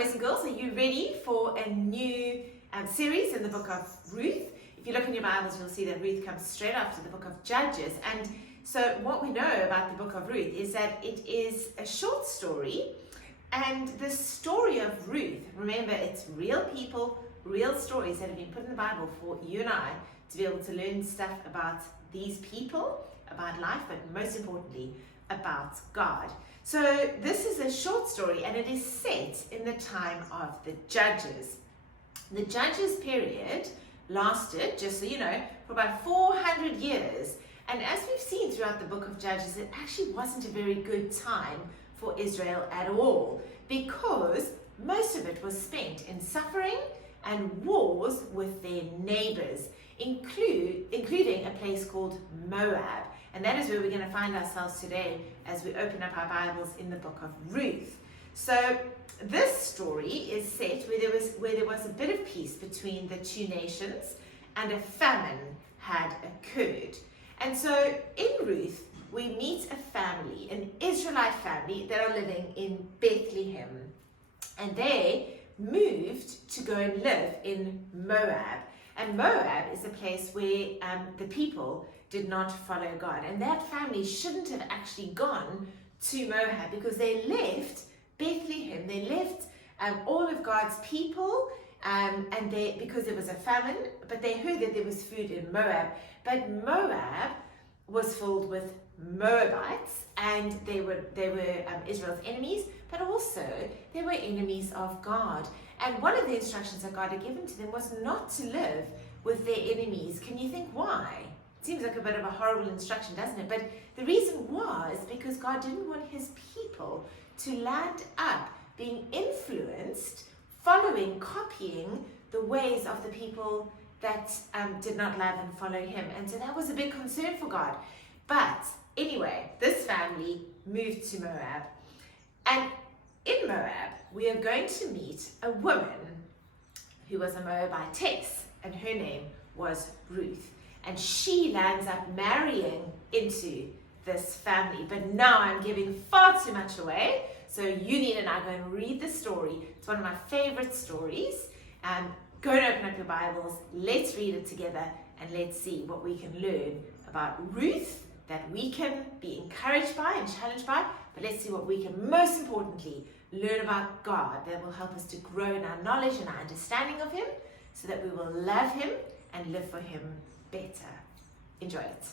boys and girls, are you ready for a new series in the book of Ruth? If you look in your Bibles, you'll see that Ruth comes straight after the book of Judges. And so what we know about the book of Ruth is that it is a short story. And the story of Ruth, remember, it's real people, real stories that have been put in the Bible for you and I to be able to learn stuff about these people, about life, but most importantly, about God. So this is a short story, and it is set in the time of the Judges. The Judges period lasted, just so you know, for about 400 years. And as we've seen throughout the book of Judges, it actually wasn't a very good time for Israel at all, because most of it was spent in suffering and wars with their neighbors, including a place called Moab. And that is where we're going to find ourselves today as we open up our Bibles in the book of Ruth. So this story is set where there was a bit of peace between the two nations, and a famine had occurred. And so in Ruth, we meet a family, an Israelite family that are living in Bethlehem. And they moved to go and live in Moab. And Moab is a place where the people did not follow God. And that family shouldn't have actually gone to Moab, because they left Bethlehem. They left all of God's people, because there was a famine, but they heard that there was food in Moab. But Moab was filled with Moabites, and they were Israel's enemies, but also they were enemies of God. And one of the instructions that God had given to them was not to live with their enemies. Can you think why? It seems like a bit of a horrible instruction, doesn't it? But the reason was because God didn't want his people to land up being influenced, following, copying the ways of the people that did not love and follow him. And so that was a big concern for God. But anyway, this family moved to Moab. And in Moab, we are going to meet a woman who was a Moabitess, and her name was Ruth. And she lands up marrying into this family. But now I'm giving far too much away, so you and I go and read the story. It's one of my favorite stories. Go and open up your Bibles, let's read it together, and let's see what we can learn about Ruth that we can be encouraged by and challenged by, but let's see what we can most importantly learn about God that will help us to grow in our knowledge and our understanding of him, so that we will love him and live for him better. Enjoy it.